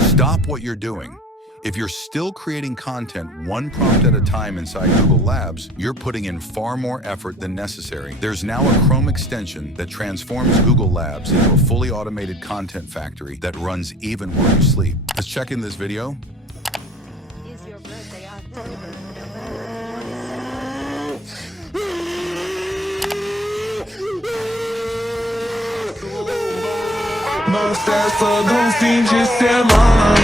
Stop what you're doing. If you're still creating content one prompt at a time inside Google Labs, you're putting in far more effort than necessary. There's now a Chrome extension that transforms Google Labs into a fully automated content factory that runs even while you sleep. Let's check in this video. Is your birthday October, November 27th? Mostaça de fim de semana.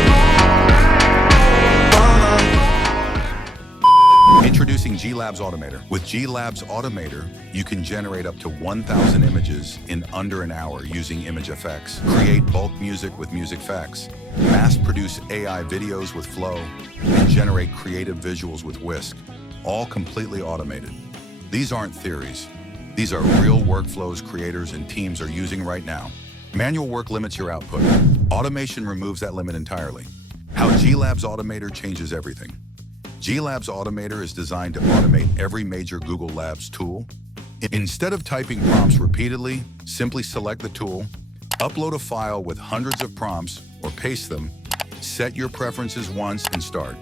Introducing GLabs Automator. With GLabs Automator, you can generate up to 1,000 images in under an hour using ImageFX, create bulk music with MusicFX, mass-produce AI videos with Flow, and generate creative visuals with Whisk, all completely automated. These aren't theories. These are real workflows creators and teams are using right now. Manual work limits your output. Automation removes that limit entirely. How GLabs Automator changes everything. GLabs Automator is designed to automate every major Google Labs tool. Instead of typing prompts repeatedly, simply select the tool, upload a file with hundreds of prompts, or paste them, set your preferences once, and start.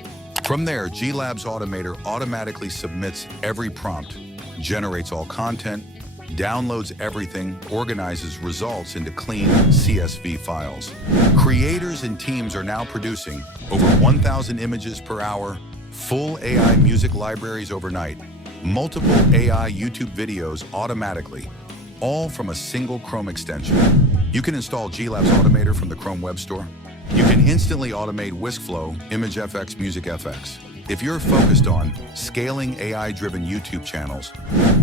From there, GLabs Automator automatically submits every prompt, generates all content, downloads everything, organizes results into clean CSV files. Creators and teams are now producing over 1,000 images per hour, full AI music libraries overnight, multiple AI YouTube videos automatically, all from a single Chrome extension. You can install GLabs Automator from the Chrome Web Store. You can instantly automate Whisk Flow, ImageFX, MusicFX. If you're focused on scaling AI-driven YouTube channels,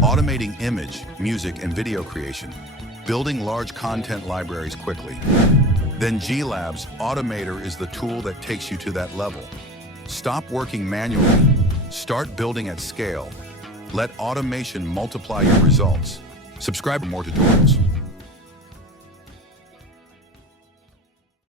automating image, music, and video creation, building large content libraries quickly, then GLabs Automator is the tool that takes you to that level. Stop working manually. Start building at scale. Let automation multiply your results. Subscribe for more tutorials.